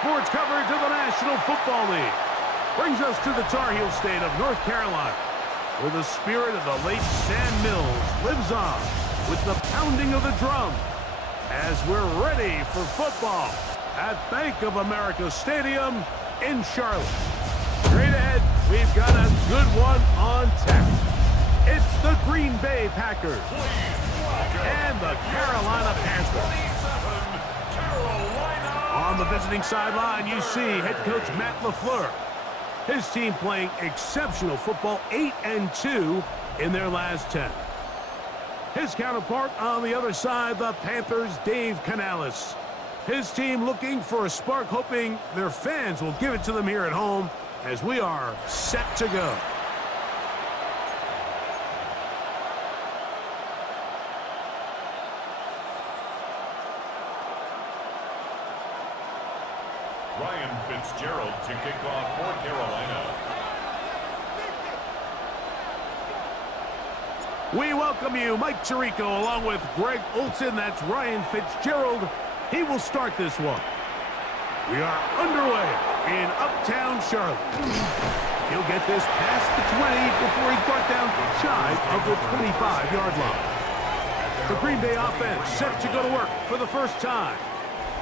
sports coverage of the National Football League brings us to the Tar Heel state of North Carolina, where the spirit of the late Sam Mills lives on with the pounding of the drum as we're ready for football at Bank of America Stadium in Charlotte. Straight ahead, we've got a good one on tap. It's the Green Bay Packers and the Carolina Panthers. On the visiting sideline, you see head coach Matt LaFleur. His team playing exceptional football, 8-2 in their last 10. His counterpart on the other side, the Panthers' Dave Canales. His team looking for a spark, hoping their fans will give it to them here at home as we are set to go. Ryan Fitzgerald to kick off for Carolina. We welcome you, Mike Tirico, along with Greg Olson. That's Ryan Fitzgerald. He will start this one. We are underway in Uptown Charlotte. He'll get this past the 20 before he's brought down shy of the 25-yard line. The Green Bay offense set to go to work for the first time.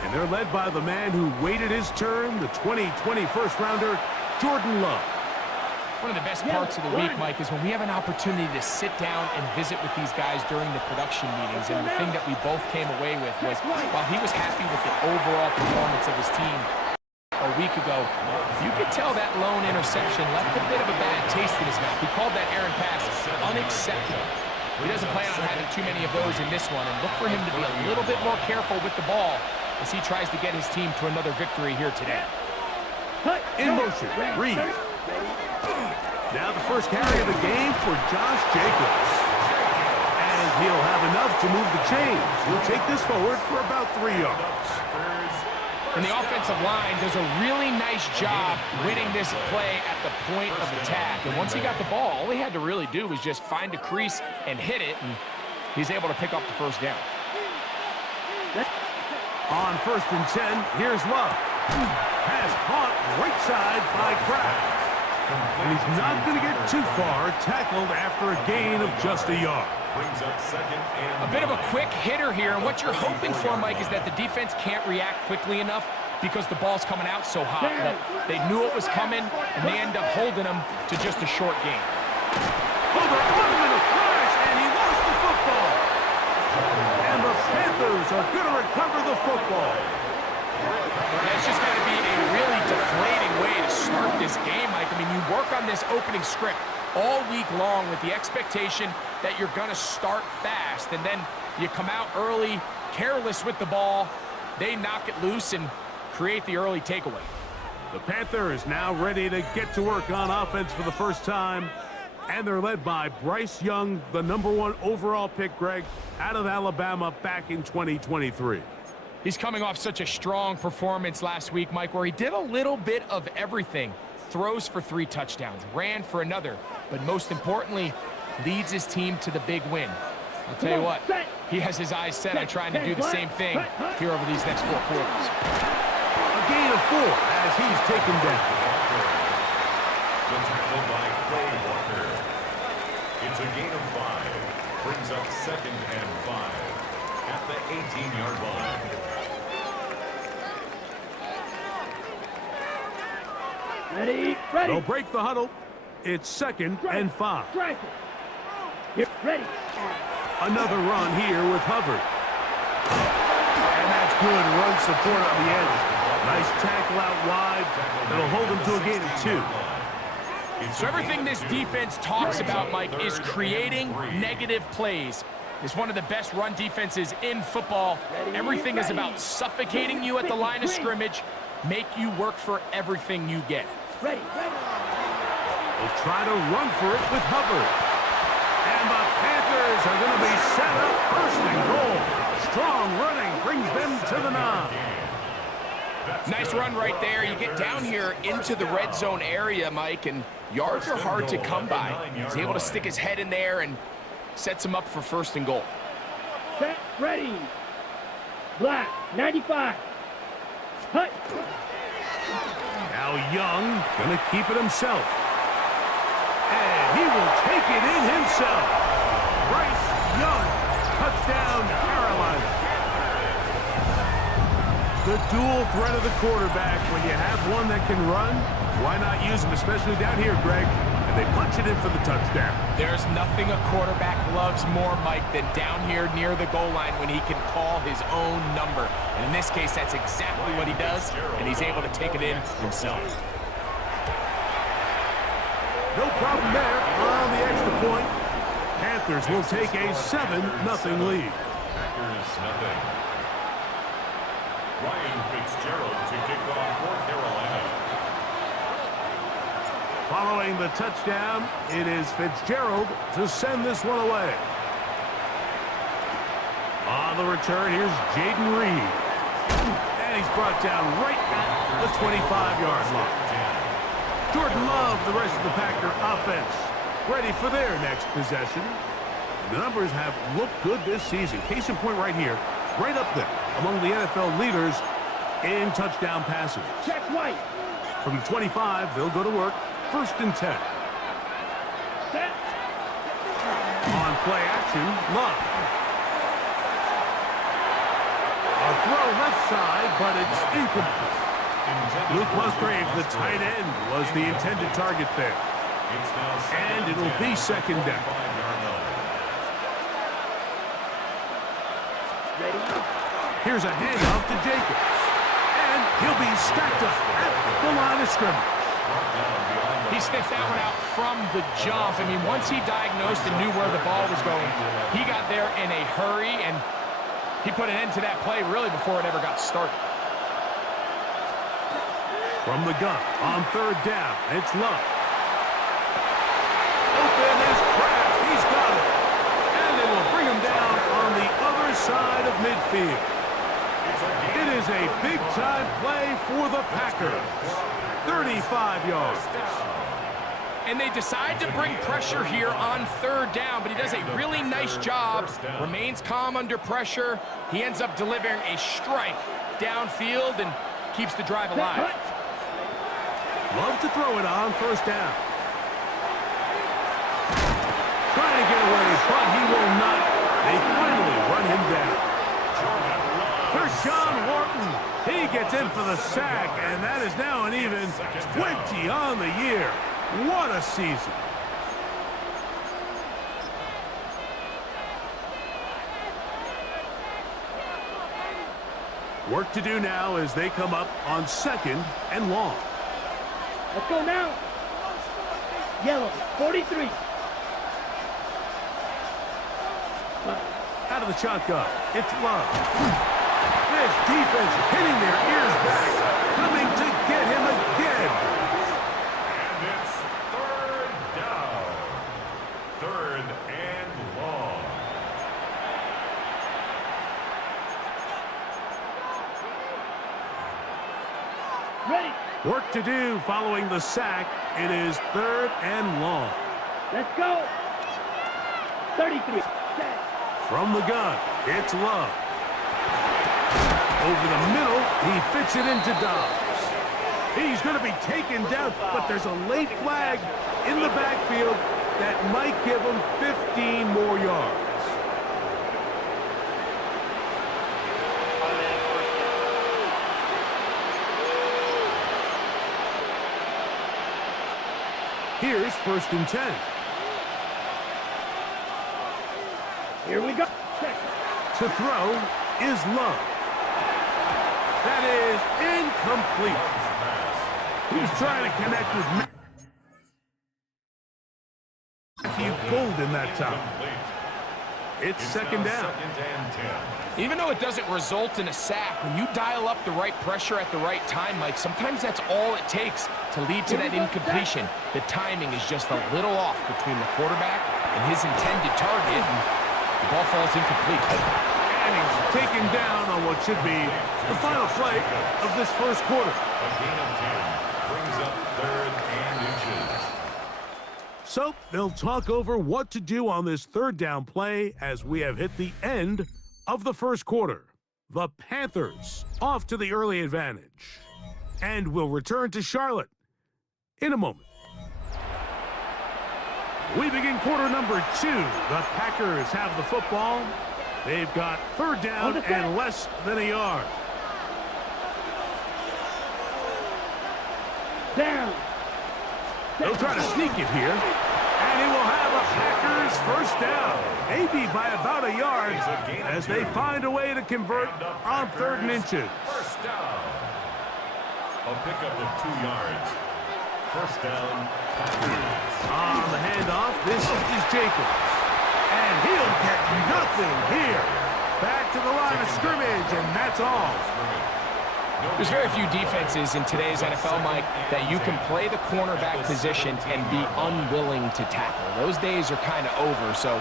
And they're led by the man who waited his turn, the 2020 first-rounder, Jordan Love. One of the best parts of the week, Mike, is when we have an opportunity to sit down and visit with these guys during the production meetings. And the thing that we both came away with was, while he was happy with the overall performance of his team a week ago, you could tell that lone interception left a bit of a bad taste in his mouth. He called that errant pass unacceptable. He doesn't plan on having too many of those in this one, and look for him to be a little bit more careful with the ball as he tries to get his team to another victory here today. In motion, Reed. Now the first carry of the game for Josh Jacobs. And he'll have enough to move the chains. He'll take this forward for about 3 yards. And the offensive line does a really nice job winning this play at the point of attack. And once he got the ball, all he had to really do was just find a crease and hit it, and he's able to pick up the first down. On 1st and 10, here's Love. Pass caught right side by Kraft. And he's not going to get too far, tackled after a gain of just a yard. A bit of a quick hitter here, and what you're hoping for, Mike, is that the defense can't react quickly enough because the ball's coming out so hot. But they knew it was coming, and they end up holding them to just a short gain. Over in a flash, and he lost the football. And the Panthers are going to recover the football. It's just going to be a really deflating way to start this game, Mike. I mean, you work on this opening script all week long with the expectation that you're going to start fast, and then you come out early, careless with the ball, they knock it loose and create the early takeaway. The Panthers now ready to get to work on offense for the first time, and they're led by Bryce Young, the #1 overall pick, Greg, out of Alabama back in 2023. He's coming off such a strong performance last week, Mike, where he did a little bit of everything. Throws for 3 touchdowns, ran for another, but most importantly, leads his team to the big win. I'll tell you what, he has his eyes set on trying to do the same thing here over these next 4 quarters. A gain of 4 as he's taken down. The tackle by Clay Walker. It's a gain of 5. Brings up 2nd and 5 at the 18-yard line. Ready. They'll break the huddle. It's 2nd and 5. Get ready. Another run here with Hubbard. And that's good run support on the edge. Nice tackle out wide. That'll hold him to a gain of 2. So everything this defense talks about, Mike, is creating negative plays. It's one of the best run defenses in football. Everything is about suffocating you at the line of scrimmage, make you work for everything you get. Ready. They'll try to run for it with Hubbard. And the Panthers are going to be set up 1st and goal. Strong running brings them to the 9. Nice run right there. You get down here into the red zone area, Mike, and yards are hard to come by. He's able to stick his head in there and sets him up for 1st and goal. Set, ready. Black, 95. Hut. Now Young gonna keep it himself. And he will take it in himself. Bryce Young, touchdown Carolina. The dual threat of the quarterback. When you have one that can run, why not use him, especially down here, Greg? And they punch it in for the touchdown. There's nothing a quarterback loves more, Mike, than down here near the goal line when he can call his own number. And in this case, that's exactly what he does, and he's able to take it in himself. No problem there on the extra point. Panthers will take a 7-0 lead. Packers nothing. Ryan Fitzgerald to kick off for Carolina. Following the touchdown, it is Fitzgerald to send this one away. On the return, here's Jaden Reed. And he's brought down right at the 25-yard line. Jordan Love, the rest of the Packer offense, ready for their next possession. The numbers have looked good this season. Case in point right here, right up there among the NFL leaders in touchdown passes. Check right. From the 25, they'll go to work. 1st and 10. Set. On play action, Love. A throw left side, but it's incomplete. Luke Musgrave, the tight end, was the intended target there. And it'll be 2nd down. Ready. Here's a handoff to Jacobs. And he'll be stacked up at the line of scrimmage. He sniffed that one out from the jump. I mean, once he diagnosed and knew where the ball was going, he got there in a hurry, and he put an end to that play really before it ever got started. From the gun, on 3rd down, it's Love. Open is Kraft. He's got it. And they will bring him down on the other side of midfield. It is a big-time play for the Packers. 35 yards. And they decide to bring pressure here on 3rd down, but he does a really nice job. Remains calm under pressure. He ends up delivering a strike downfield and keeps the drive alive. Love to throw it on 1st down. Trying to get away, but he will not. They finally run him down. Kershawn Wharton, he gets in for the sack, and that is now an even 20 on the year. What a season. Work to do now as they come up on 2nd and long. Let's go now. Yellow, 43. Out of the shotgun, it's Love. This defense hitting their ears back, coming to get him again. And it's 3rd down. 3rd and long. Ready. Work to do following the sack. It is 3rd and long. Let's go. 33. Set. From the gun, it's Love. Over the middle, he fits it into Dobbs. He's going to be taken down, but there's a late flag in the backfield that might give him 15 more yards. Here's 1st and 10. Here we go. Check. To throw is Love. That is incomplete. He's trying to connect with Matthew Golden that time. It's 2nd down. 2nd and 10. Even though it doesn't result in a sack, when you dial up the right pressure at the right time, Mike, sometimes that's all it takes to lead to that incompletion. The timing is just a little off between the quarterback and his intended target, and the ball falls incomplete. And he's taken down on what should be the final play of this 1st quarter. A gain of 10 brings up 3rd and inches. So they'll talk over what to do on this 3rd down play as we have hit the end of the 1st quarter. The Panthers off to the early advantage. And we'll return to Charlotte in a moment. We begin quarter number 2. The Packers have the football. They've got third down and less than a yard. Down. They'll try to sneak it here. And he will have a Packers first down. Maybe by about a yard as they find a way to convert on 3rd and inches. First down. A pickup of 2 yards. First down, Packers. On the handoff, this is Jacobs. And he'll get nothing here. Back to the line of scrimmage, and that's all. There's very few defenses in today's NFL, Mike, that you can play the cornerback position and be unwilling to tackle. Those days are kind of over, so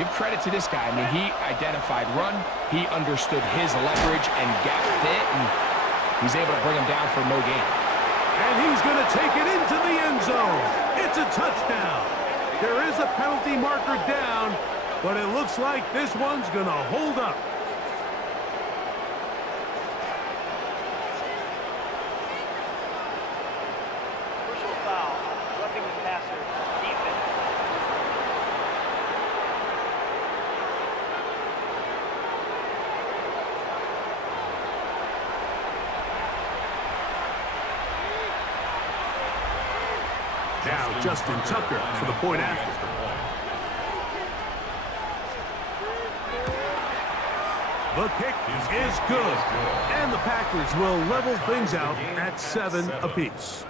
give credit to this guy. I mean, he identified run, he understood his leverage and gap fit, and he's able to bring him down for no gain. And he's going to take it into the end zone. It's a touchdown. There is a penalty marker down, but it looks like this one's going to hold up. Personal foul, roughing the passer, defense. Now Justin Tucker for the point after. The kick is good. And the Packers will level things out at 7 apiece.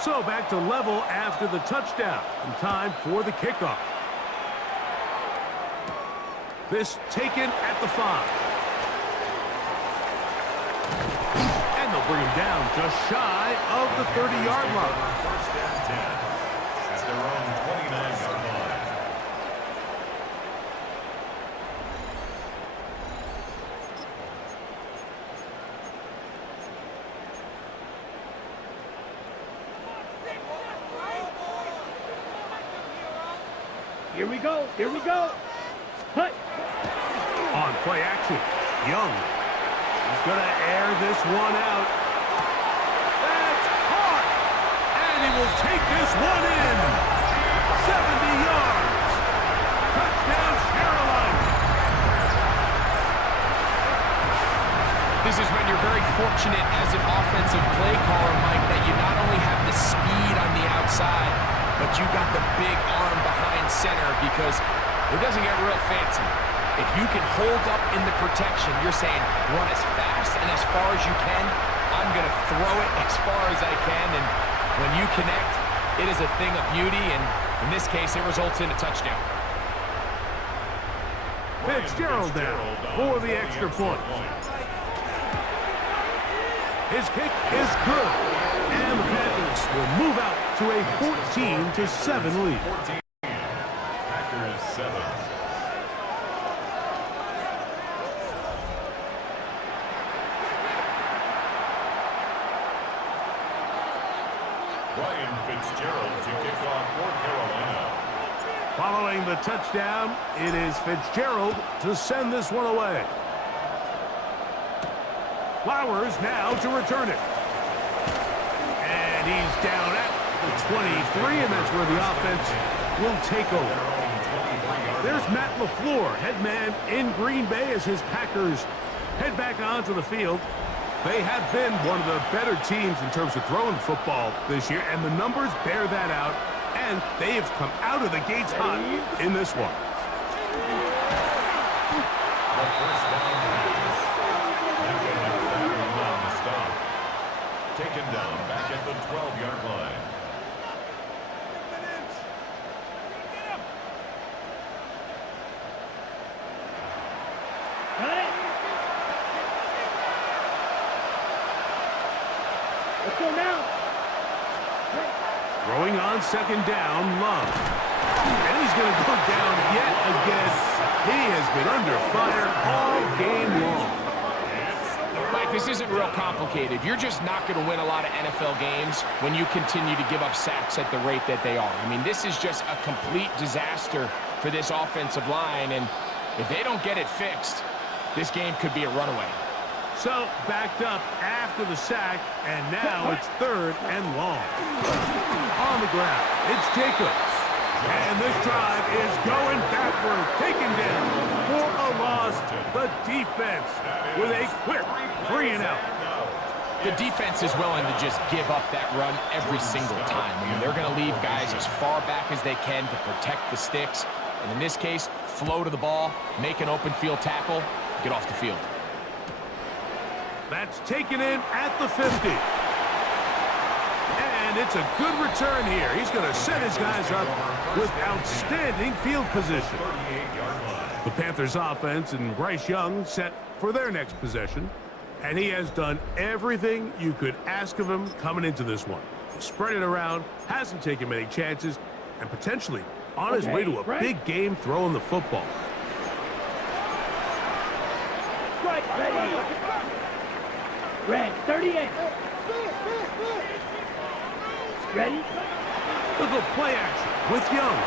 So back to level after the touchdown. And time for the kickoff. This taken at the 5. And they'll bring him down just shy of the 30-yard line. First and 10 at their own 29-yard line. Here we go. Here we go. Hut. On play action, Young. He's going to air this one out. That's hard. And he will take this one in. 70 yards. Touchdown, Carolina. This is when you're very fortunate as an offensive play caller, Mike, that you not only have the speed on the outside, but you got the big arm behind center because it doesn't get real fancy. If you can hold up in the protection, you're saying run as fast and as far as you can. I'm going to throw it as far as I can, and when you connect, it is a thing of beauty, and in this case, it results in a touchdown. Fitzgerald down for the extra point. His kick is good, and the Packers will move out to a 14-7 lead. 14. Packers 7. Ryan Fitzgerald to kick off for Carolina. Following the touchdown, it is Fitzgerald to send this one away. Flowers now to return it. And he's down at the 23, and that's where the offense will take over. There's Matt LaFleur, head man in Green Bay as his Packers head back onto the field. They have been one of the better teams in terms of throwing football this year, and the numbers bear that out, and they have come out of the gates hot in this one. The first down pass. On the stop. Taken down back at the 12-yard line. Got it. Let's go now. Throwing on second down, Love. And he's going to go down yet again. He has been under fire all game long. Mike, this isn't real complicated. You're just not going to win a lot of NFL games when you continue to give up sacks at the rate that they are. I mean, this is just a complete disaster for this offensive line, and If they don't get it fixed, this game could be a runaway. So, backed up after the sack, and now it's 3rd and long. On the ground, it's Jacobs. And this drive is going backward, taken down for a loss. The defense with a quick 3-and-out. The defense is willing to just give up that run every single time. I mean, they're going to leave guys as far back as they can to protect the sticks. And in this case, flow to the ball, make an open field tackle, get off the field. That's taken in at the 50. And it's a good return here. He's going to set his guys up with outstanding field position. The Panthers offense and Bryce Young set for their next possession. And he has done everything you could ask of him coming into this one. Spread it around, hasn't taken many chances, and potentially on his way to a big game throwing the football. Right, ready. Red, 38. Ready? Look at play action with Young.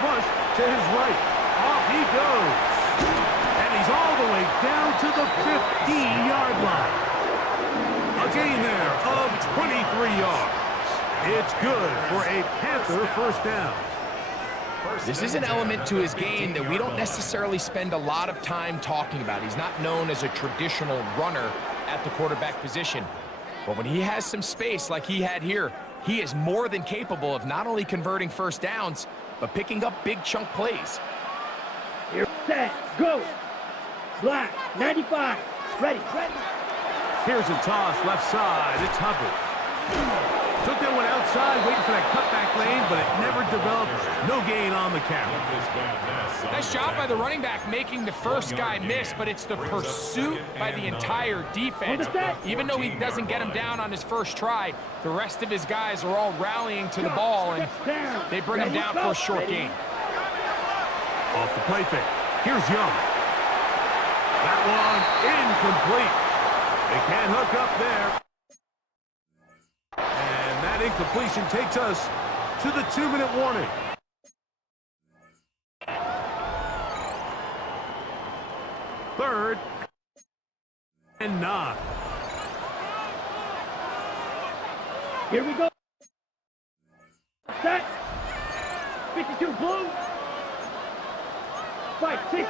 Flush to his right. Off he goes. And he's all the way down to the 15-yard line. A gain there of 23 yards. It's good for a Panther first down. This is an element to his game that we don't necessarily spend a lot of time talking about. He's not known as a traditional runner at the quarterback position. But when he has some space like he had here, he is more than capable of not only converting first downs, but picking up big chunk plays. Here, set, go. Black, 95. Ready, ready. Here's a toss left side. It's Hubbard. Took that one outside, waiting for that cutback lane, but it never developed. No gain on the count. Nice job by the running back making the first guy miss, but it's the pursuit by the entire defense. Even though he doesn't get him down on his first try, the rest of his guys are all rallying to the ball, and they bring him down for a short gain. Off the play fake. Here's Young. That one incomplete. They can't hook up there. And that incompletion takes us to the 2-minute warning. Third and 9. Here we go. Set. 52 blue. 560.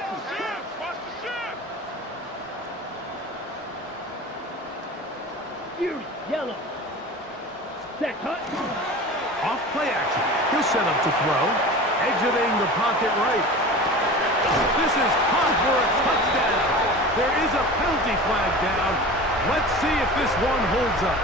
Fury, yellow. Set, cut. Off play action. He'll set up to throw. Exiting the pocket right. This is caught for a touchdown. There is a penalty flag down. Let's see if this one holds up.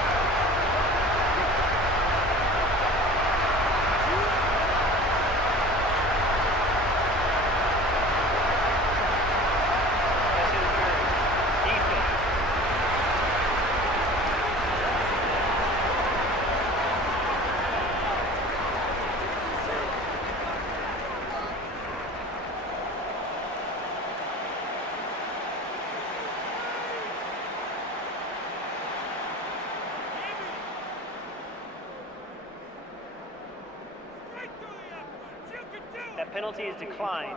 That penalty is declined.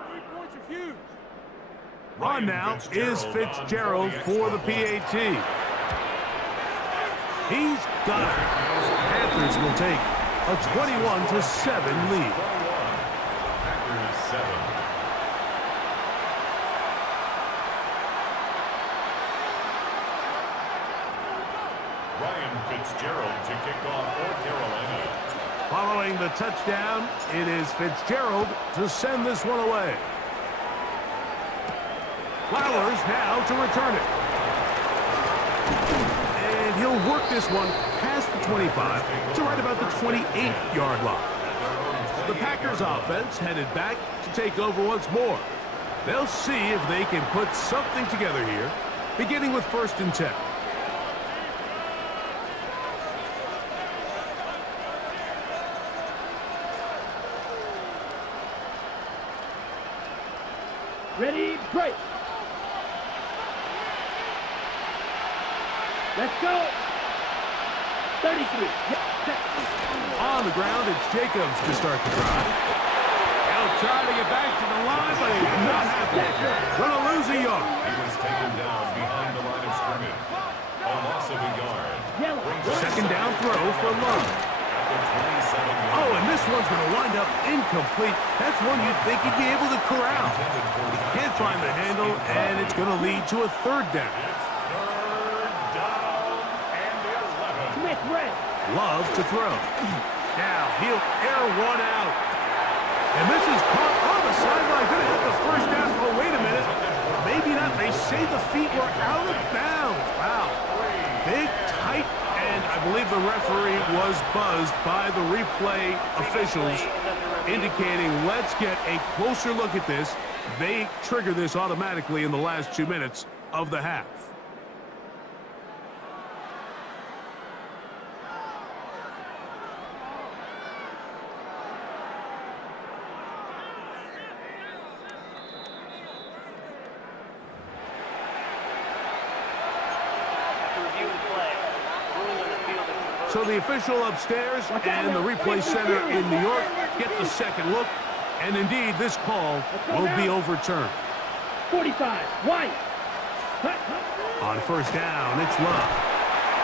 On now is Fitzgerald for the PAT. He's got it. Panthers will take a 21-7 lead. Packers 7. Ryan Fitzgerald to kick off for Carolina. Following the touchdown, it is Fitzgerald to send this one away. Flowers now to return it. And he'll work this one past the 25 to right about the 28-yard line. The Packers offense headed back to take over once more. They'll see if they can put something together here, beginning with 1st and 10. Ready, break. Let's go. 33. On the ground, it's Jacobs to start the drive. He'll try to get back to the line, but he's not happy. Gonna lose a yard. He was taken down behind the line of scrimmage. A loss of a yard. Second down throw for Love. At the 27-yard Oh, and this one's going to wind up incomplete. That's one you'd think he'd be able to corral. He can't find the handle, and it's going to lead to a third down. Third down and 11. Smith red. Love to throw. Now he'll air one out. And this is caught on the sideline. Going to hit the first down. Oh, wait a minute. Maybe not. They say the feet were out of bounds. Wow. Big, tight, and I believe the referee was buzzed by the replay officials, indicating let's get a closer look at this. They trigger this automatically in the last 2 minutes of the half. So the official upstairs and the replay center in New York get the second look, and indeed this call will be overturned. 45, white. On first down, it's Love.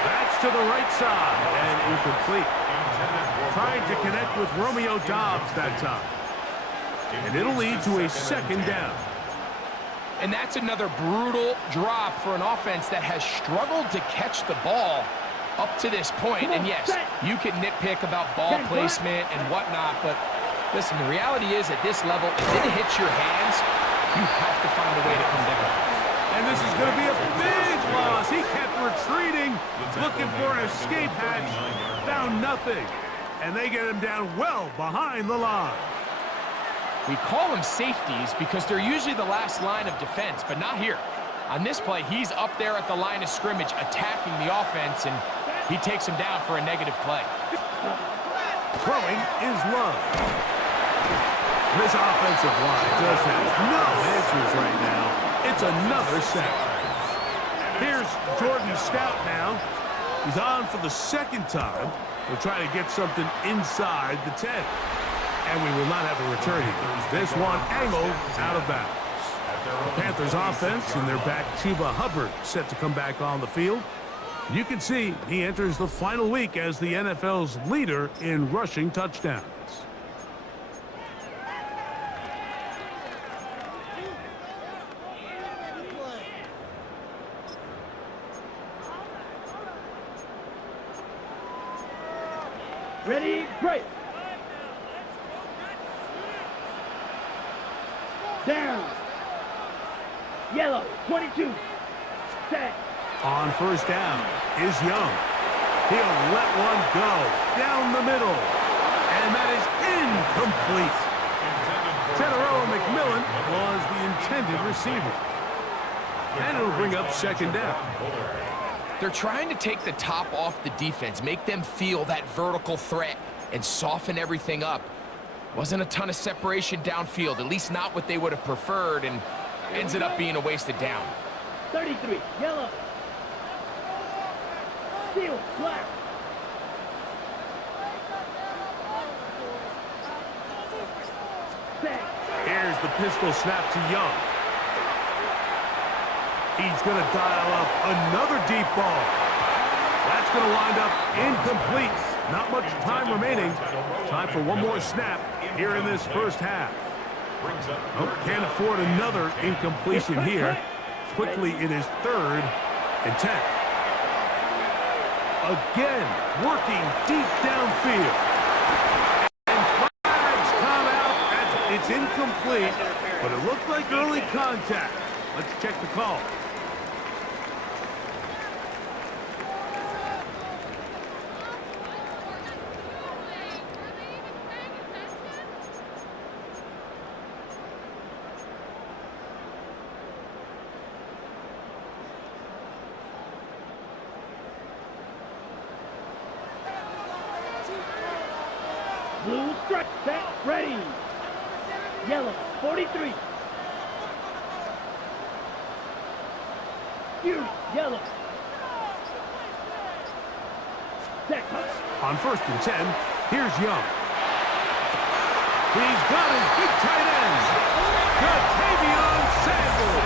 That's to the right side and incomplete. Trying to connect with Romeo Doubs that time. And it'll lead to a second down. And that's another brutal drop for an offense that has struggled to catch the ball up to this point. And yes, you can nitpick about ball placement and whatnot, but listen, the reality is at this level, if it hits your hands, you have to find a way to come down. And this is going to be a big loss. He kept retreating, looking for an escape hatch, found nothing. And they get him down well behind the line. We call them safeties because they're usually the last line of defense, but not here. On this play, he's up there at the line of scrimmage attacking the offense, and he takes him down for a negative play. Throwing is Love. This offensive line just has no answers right now. It's another sack. Here's Jordan Stout now. He's on for the second time. He'll try to get something inside the 10. And we will not have a return here. This one angled out of bounds. The Panthers offense and their back Chuba Hubbard set to come back on the field. You can see he enters the final week as the NFL's leader in rushing touchdowns. Ready, break. Down. Yellow, 22. Set. On first down is Young. He'll let one go down the middle. And that is incomplete. Teteroa McMillan was the intended receiver. And it'll bring up second down. They're trying to take the top off the defense, make them feel that vertical threat, and soften everything up. Wasn't a ton of separation downfield, at least not what they would have preferred, and ends up being a wasted down. 33, yellow. Seal, black. Set. Here's the pistol snap to Young. He's going to dial up another deep ball. That's going to wind up incomplete. Not much time remaining. Time for one more snap here in this first half. Oh, can't afford another incompletion here. Quickly, it is 3rd and 10. Again, working deep downfield. And flags come out. It's incomplete, but it looked like early contact. Let's check the call. Blue strike, set, ready. Yellow, 43. Fury, yellow. Set, touch. On 1st and 10, here's Young. He's got his big tight end. Sanders.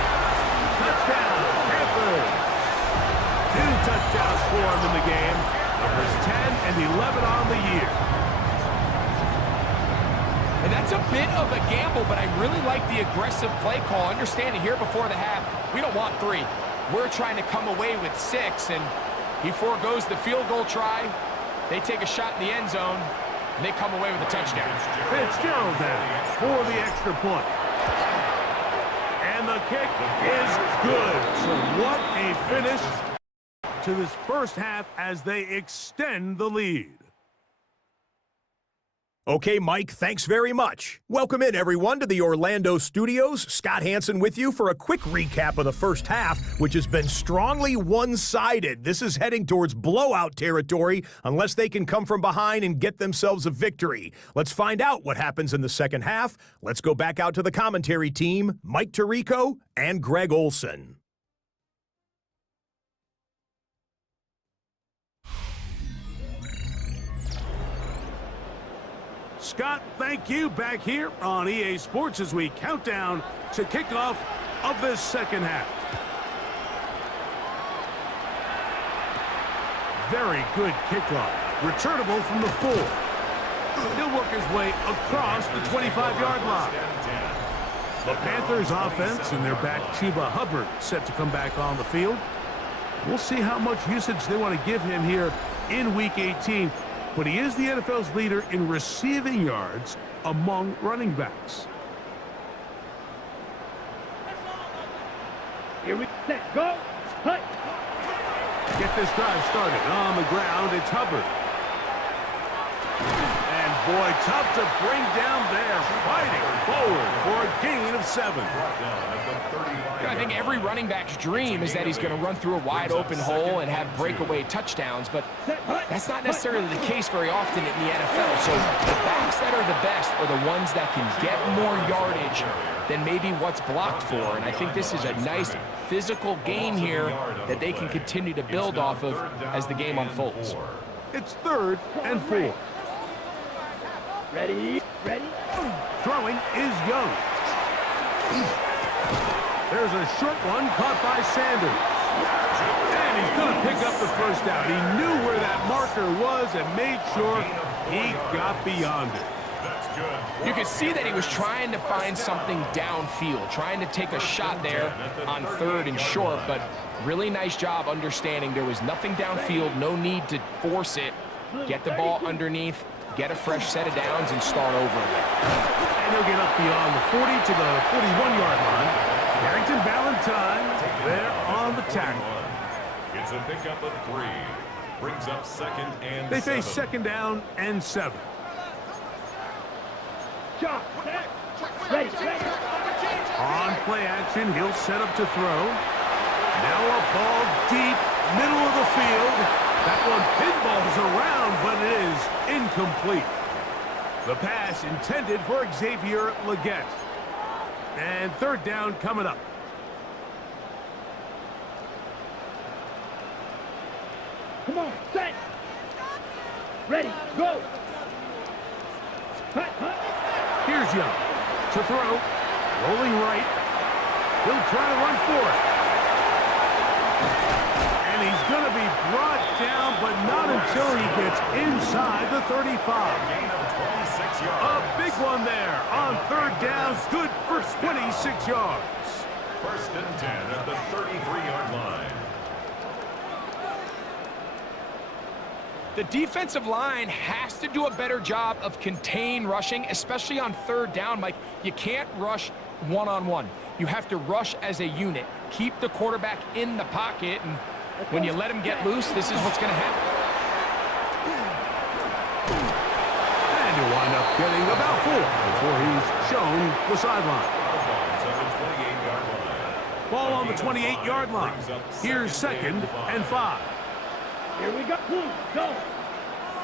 Touchdown, Panthers. 2 touchdowns for him in the game. Numbers 10 and 11 on the year. And that's a bit of a gamble, but I really like the aggressive play call. Understanding here before the half, we don't want 3. We're trying to come away with 6, and he forgoes the field goal try. They take a shot in the end zone, and they come away with a touchdown. Fitzgerald down for the extra point. And the kick is good. So what a finish to this first half as they extend the lead. Okay, Mike, thanks very much. Welcome in, everyone, to the Orlando studios. Scott Hansen with you for a quick recap of the first half, which has been strongly one-sided. This is heading towards blowout territory unless they can come from behind and get themselves a victory. Let's find out what happens in the second half. Let's go back out to the commentary team, Mike Tirico and Greg Olson. Scott, thank you. Back here on EA Sports as we count down to kickoff of this second half. Very good kickoff. Returnable from the 4. He'll work his way across the 25-yard line. The Panthers offense and their back Chuba Hubbard set to come back on the field. We'll see how much usage they want to give him here in Week 18. But he is the NFL's leader in receiving yards among running backs. Here we go. Hut. Get this drive started on the ground. It's Hubbard. And boy, tough to bring down there. Fighting forward for a gain of 7. I think every running back's dream is that he's going to run through a wide open hole and have breakaway touchdowns, but that's not necessarily the case very often in the NFL. So the backs that are the best are the ones that can get more yardage than maybe what's blocked for. And I think this is a nice physical game here that they can continue to build off of as the game unfolds. It's 3rd and 4. Ready. Throwing is Young. There's a short one caught by Sanders. And he's going to pick up the first down. He knew where that marker was and made sure he got beyond it. You could see that he was trying to find something downfield, trying to take a shot there on 3rd and short, but really nice job understanding there was nothing downfield, no need to force it. Get the ball underneath, get a fresh set of downs, and start over again. And he'll get up beyond the 40 to the 41-yard line. Harrington Valentine there on the tackle. It's a pickup of 3. Brings up 2nd and 7. They face 2nd down and 7. Shot. Ready. On play action, he'll set up to throw. Now a ball deep, middle of the field. That one pinballs around, but it is incomplete. The pass intended for Xavier Legette. And 3rd down coming up. Come on, set. Ready, go. Hut. Here's Young to throw. Rolling right. He'll try to run for it. And he's going to be brought down, but not until he gets inside the 35. A big one there on 3rd down. Good for 26 yards. 1st and 10 at the 33-yard line. The defensive line has to do a better job of contain rushing, especially on 3rd down, Mike. You can't rush one-on-one. You have to rush as a unit. Keep the quarterback in the pocket, and when you let him get loose, this is what's going to happen. And he'll wind up getting about 4 before he's shown the sideline. Ball on the 28-yard line. Here's 2nd and 5. Here we go. Boom, go.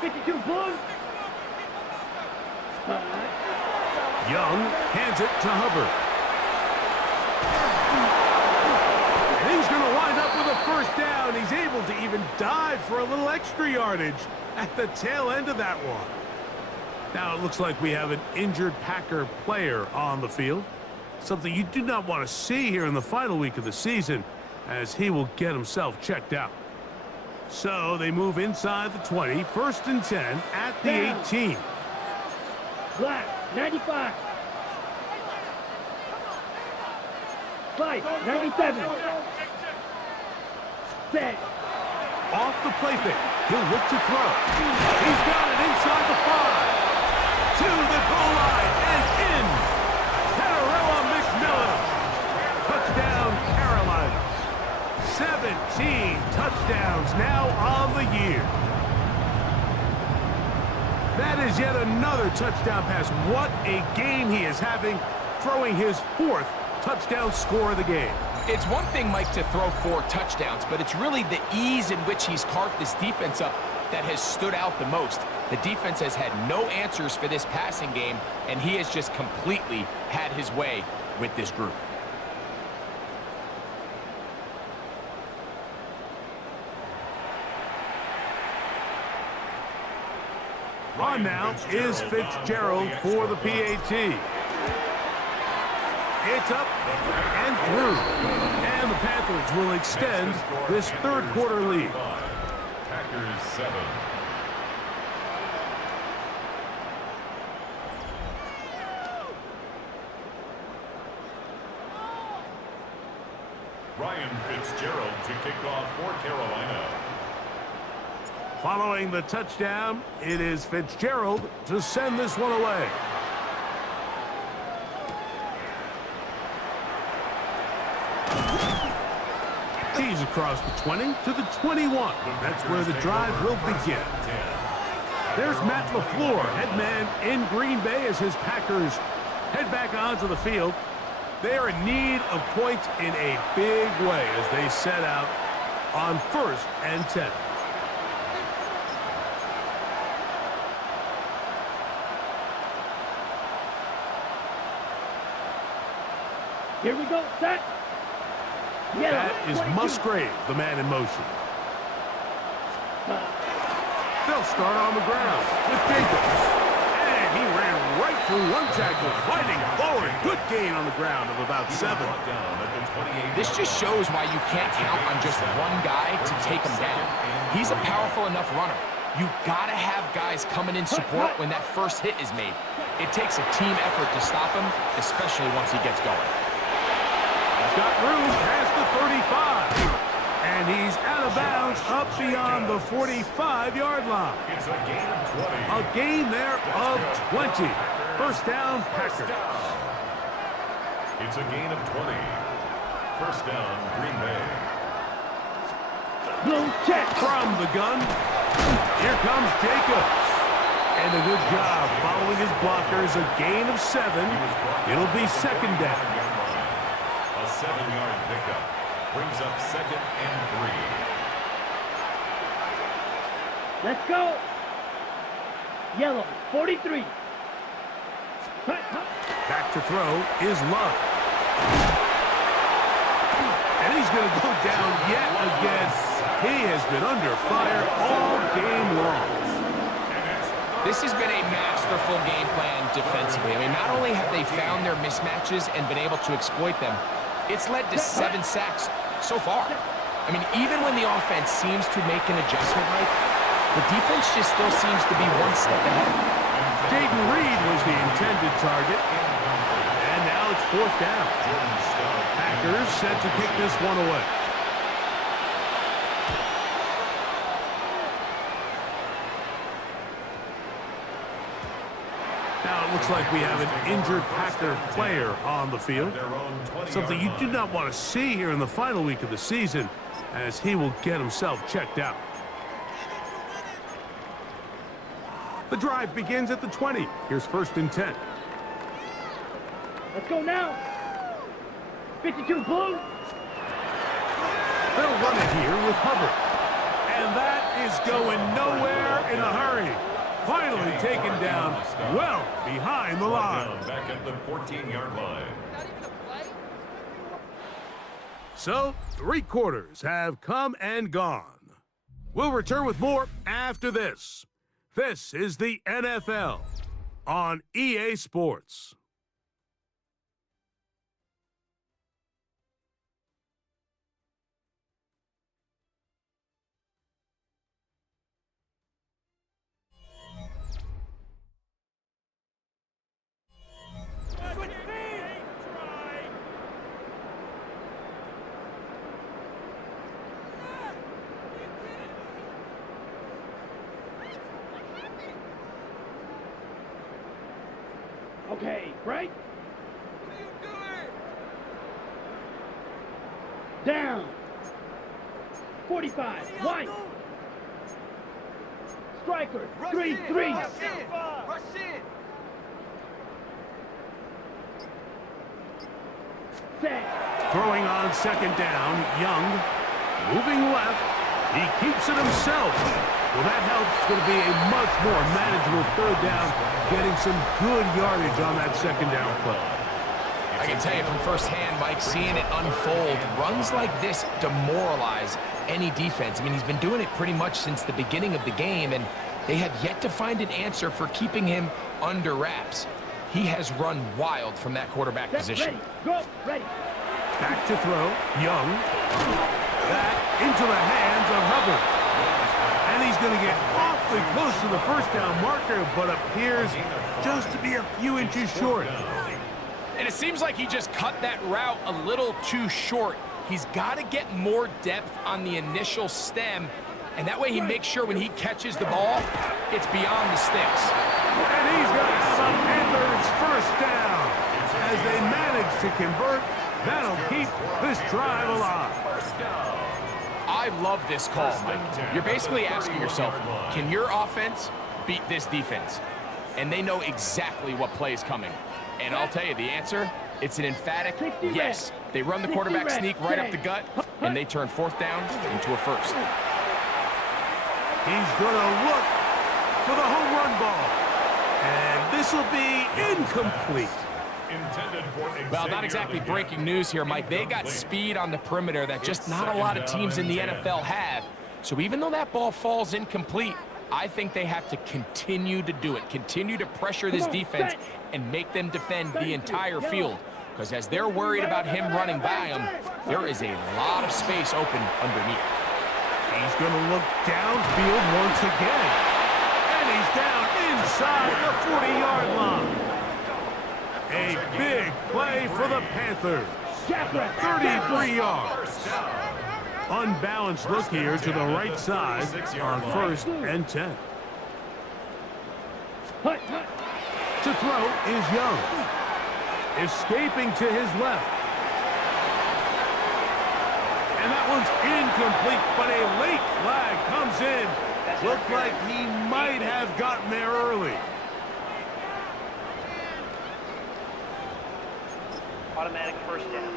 52, boom. Young hands it to Hubbard. And he's going to wind up with a 1st down. He's able to even dive for a little extra yardage at the tail end of that one. Now it looks like we have an injured Packer player on the field. Something you do not want to see here in the final week of the season, as he will get himself checked out. So they move inside the 20, 1st and 10 at the 18. Black, 95. 5, 97. Set. Off the play fake. He'll look to throw. He's got it inside the 5. To the goal line and in. Carolina McMillan. Touchdown, Carolina. 17 touchdowns now on the year. That is yet another touchdown pass. What a game he is having, throwing his 4th touchdown score of the game. It's one thing, Mike, to throw 4 touchdowns, but it's really the ease in which he's carved this defense up that has stood out the most. The defense has had no answers for this passing game, and he has just completely had his way with this group. On now is Fitzgerald for the PAT. It's up and through. And the Panthers will extend this 3rd quarter lead. Packers 7. Ryan Fitzgerald to kick off for Carolina. Following the touchdown, it is Fitzgerald to send this one away. He's across the 20 to the 21. That's where the drive will begin. There's Matt LaFleur, head man in Green Bay, as his Packers head back onto the field. They are in need of points in a big way as they set out on 1st and 10. Here we go, set. That is Musgrave, the man in motion. They'll start on the ground with Jacobs. And he ran right through one tackle, fighting forward. Good gain on the ground of about 7. This just shows why you can't count on just one guy to take him down. He's a powerful enough runner. You gotta have guys coming in support when that first hit is made. It takes a team effort to stop him, especially once he gets going. He's got room past the 35. And he's out of bounds up beyond the 45-yard line. It's a gain of 20. A gain there of 20. 1st down, Packers. It's a gain of 20. 1st down, Green Bay. Blue check. From the gun, here comes Jacobs. And a good job following his blockers. A gain of 7. It'll be 2nd down. A 7-yard pickup brings up 2nd and 3. Let's go. Yellow, 43. Back to throw is Love. And he's going to go down yet again. He has been under fire all game long. This has been a masterful game plan defensively. I mean, not only have they found their mismatches and been able to exploit them, it's led to 7 sacks so far. I mean, even when the offense seems to make an adjustment, Mike, the defense just still seems to be one step ahead. Jaden Reed was the intended target. And now it's 4th down. Packers set to kick this one away. Now it looks like we have an injured Packer player on the field. Something you do not want to see here in the final week of the season, as he will get himself checked out. The drive begins at the 20. Here's 1st and 10. Let's go now. 52 blue. They'll run it here with Hubbard. And that is going nowhere in a hurry. Finally taken down well behind the line. Back at the 14-yard line. So, 3 quarters have come and gone. We'll return with more after this. This is the NFL. on EA Sports. Okay, break. Down. 45. White. Striker. 3-3. Rush in. Set. Throwing on second down, Young. Moving left. He keeps it himself. Well, that helps. It's going to be a much more manageable third down, getting some good yardage on that second down play. I can tell you from firsthand, Mike, seeing it unfold, runs like this demoralize any defense. I mean, he's been doing it pretty much since the beginning of the game, and they have yet to find an answer for keeping him under wraps. He has run wild from that quarterback position. Ready. Go. Ready. Back to throw, Young. Back into the hands of Hubbard. And he's going to get awfully close to the first down marker, but appears just to be a few inches short. And it seems like he just cut that route a little too short. He's got to get more depth on the initial stem, and that way he makes sure when he catches the ball, it's beyond the sticks. And he's going to have a Panthers first down. As they manage to convert, that'll keep this drive alive. I love this call, Mike. You're basically asking yourself, can your offense beat this defense? And they know exactly what play is coming. And I'll tell you the answer, it's an emphatic yes. They run the quarterback sneak right up the gut, and they turn fourth down into a first. He's going to look for the home run ball. And this will be incomplete. Well, not exactly breaking news here, Mike. They got speed on the perimeter that just not a lot of teams in the NFL have. So even though that ball falls incomplete, I think they have to continue to do it, continue to pressure this defense and make them defend the entire field. Because as they're worried about him running by them, there is a lot of space open underneath. He's going to look downfield once again. And he's down inside the 40-yard line. A big play for the Panthers. 33 yards. Unbalanced look here to the right side on 1st and 10. To throw is Young. Escaping to his left. And that one's incomplete, but a late flag comes in. Looked like he might have gotten there early. Automatic first down.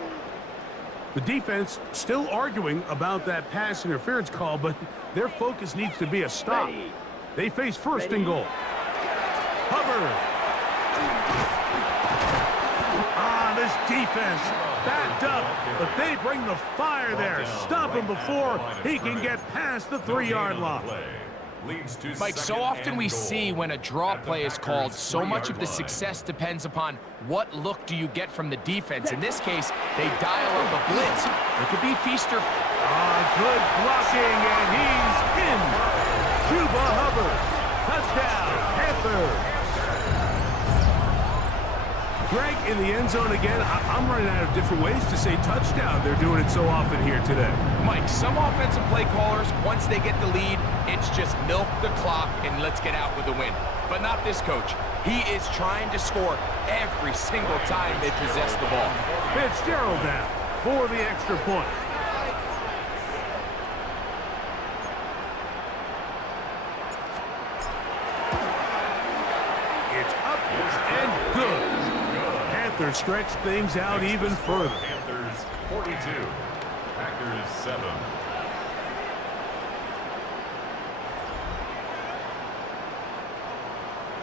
The defense still arguing about that pass interference call, but their focus needs to be a stop. They face 1st and goal. Hubbard. This defense backed up, but they bring the fire there. Stop him before he can get past the 3-yard line. Mike, so often we see when a draw play is called, so much of the success depends upon what look do you get from the defense. In this case, they dial up a blitz. It could be feast or... Good blocking, and he's in. Cuba Hubbard. Touchdown, Panthers. Greg, in the end zone again. I'm running out of different ways to say touchdown. They're doing it so often here today. Mike, some offensive play callers, once they get the lead, it's just milk the clock and let's get out with a win. But not this coach. He is trying to score every single time they possess the ball. Fitzgerald down for the extra point. It's up and good. Panthers stretch things out even further. Panthers 42, Packers 7.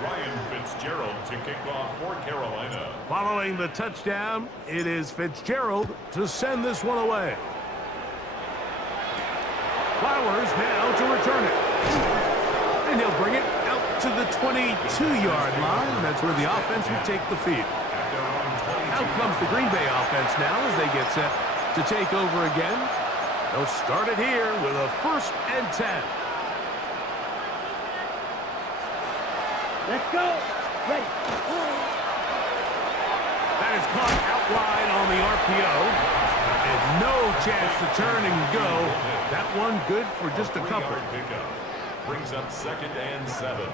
Ryan Fitzgerald to kick off for Carolina. Following the touchdown, it is Fitzgerald to send this one away. Flowers now to return it. And he'll bring it out to the 22-yard line. That's where the offense will take the field. Out comes the Green Bay offense now as they get set to take over again. They'll start it here with a 1st and 10. Let's go. Ready. That is caught out wide on the RPO. And no chance to turn and go. That one good for just a couple. Pickup brings up 2nd and 7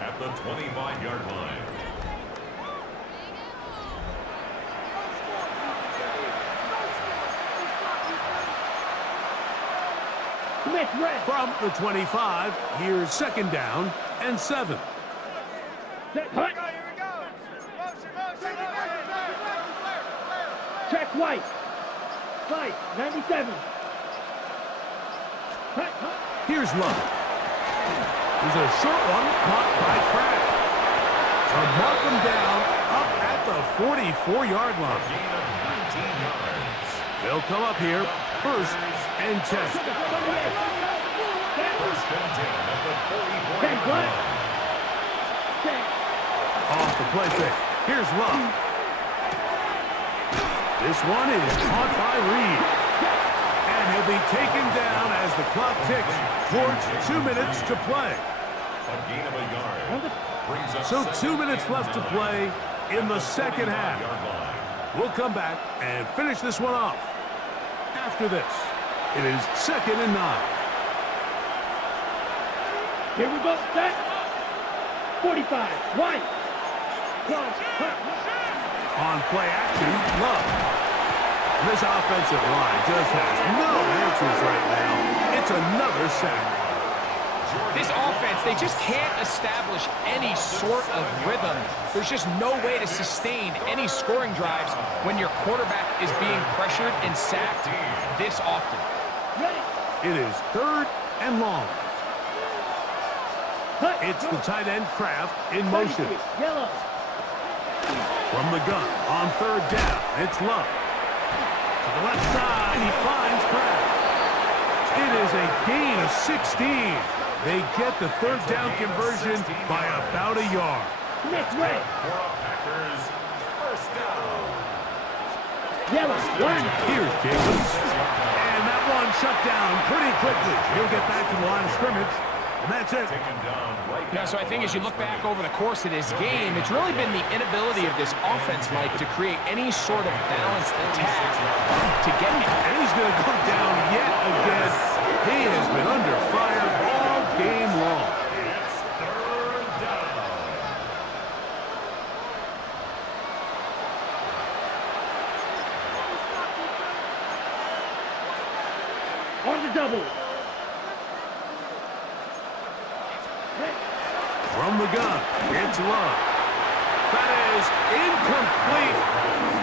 at the 25-yard line. From the 25, here's 2nd down and 7. Check White. White, 97. Here's Love. There's a short one caught by Kraft. To mark him down up at the 44-yard line. Gain of 19 yards. They'll come up here, 1st and 10. 1st and 10 at the 44-yard line. Off the play fake. Here's Love. This one is caught by Reed. And he'll be taken down as the clock ticks towards 2 minutes to play. A gain of a yard. Brings up So 2 minutes left to play in the 2nd half. We'll come back and finish this one off. After this, it is 2nd and 9. Here we go. Set. 45. White. Cross. On play action, Love. This offensive line just has no answers right now. It's another sack. This offense, they just can't establish any sort of rhythm. There's just no way to sustain any scoring drives when your quarterback is being pressured and sacked this often. It is 3rd and long. It's the tight end Kraft in motion. Yellow. From the gun on 3rd down, it's Love. To the left side, he finds Kraft. It is a gain of 16. They get the 3rd down conversion by about a yard. Next way. For a Packers 1st down. Yellow. One. Here's Jacobs. And that one shut down pretty quickly. He'll get back to the line of scrimmage. And that's it. Taken down right Now, so I think as you look back over the course of this game, it's really been the inability of this offense, Mike, to create any sort of balanced attack to get him. And he's going to go down yet again. He has been under fire all game long. It's 3rd down. On the double. From the gun, it's Love. That is incomplete.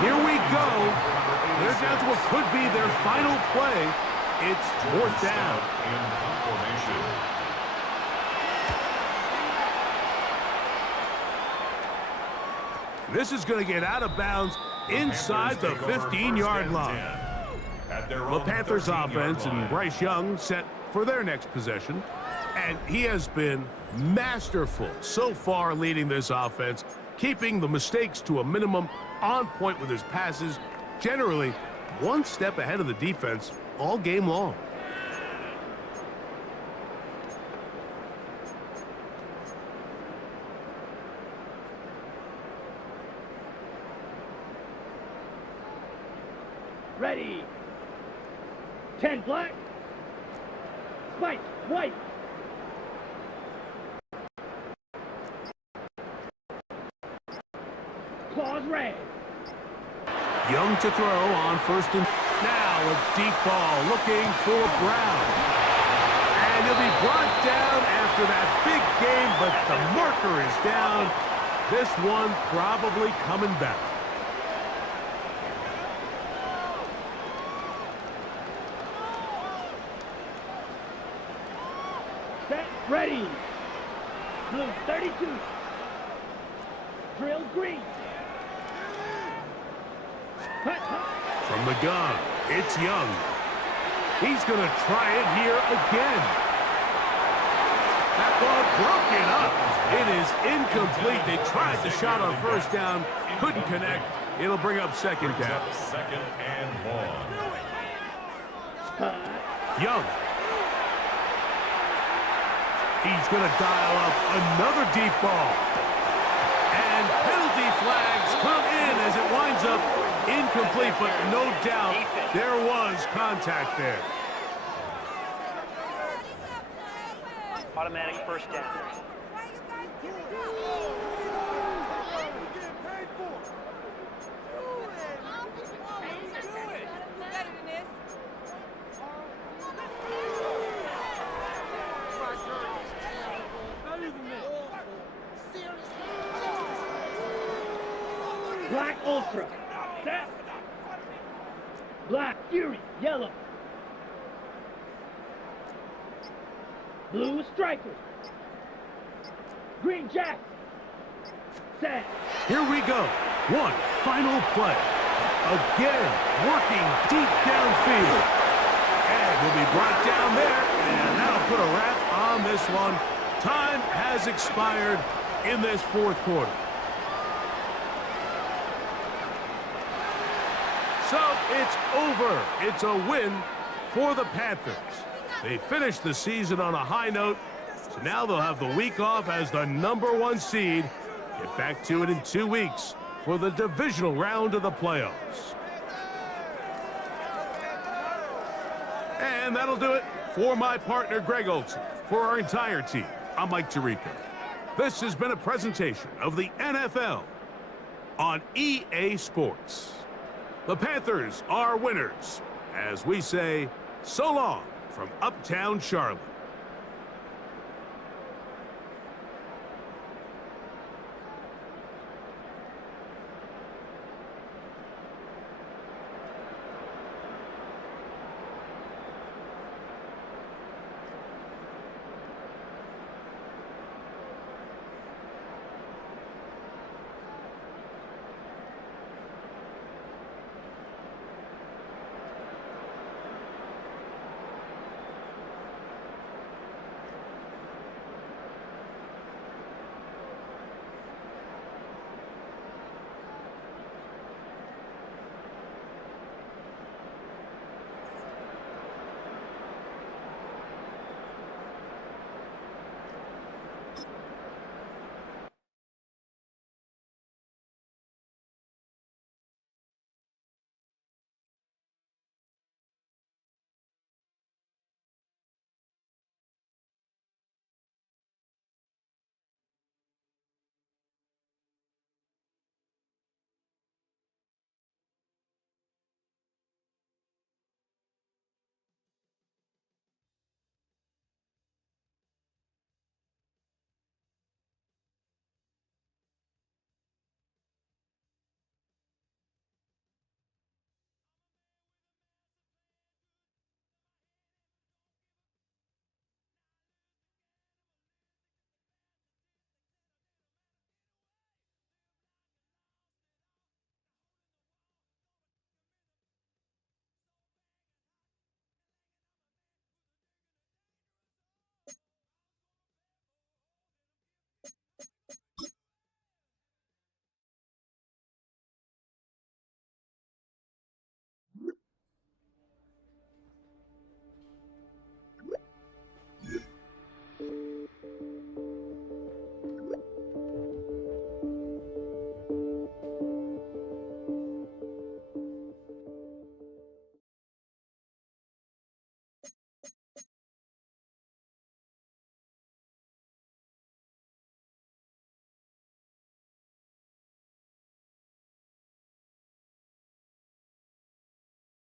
Here we go. They're down to what could be their final play. It's 4th down. In formation. This is going to get out of bounds inside the 15-yard line. The Panthers offense and Bryce Young set for their next possession. And he has been masterful so far leading this offense, keeping the mistakes to a minimum, on point with his passes, generally one step ahead of the defense all game long. Ready. 10 black. White. White. Claws red. Young to throw on 1st and... Now a deep ball looking for Brown. And he'll be brought down after that big game, but the marker is down. This one probably coming back. Set. Ready. Blue 32. Drill green. From the gun, it's Young. He's going to try it here again. That football broken up. It is incomplete. They tried the shot on first down, couldn't connect. It'll bring up second down. Second and 1. Young. He's going to dial up another deep ball. And penalty flags come in as it winds up incomplete, but no doubt there was contact there. Automatic first down. Black Ultra. Set. Black Fury. Yellow. Blue Striker. Green Jack. Set. Here we go. One final play. Again, working deep downfield. And will be brought down there, and that'll put a wrap on this one. Time has expired in this fourth quarter. So it's over. It's a win for the Panthers. They finished the season on a high note, so now they'll have the week off as the #1 seed. Get back to it in 2 weeks for the divisional round of the playoffs. And that'll do it for my partner, Greg Olson. For our entire team, I'm Mike Tirico. This has been a presentation of the NFL on EA Sports. The Panthers are winners, as we say, so long from Uptown Charlotte.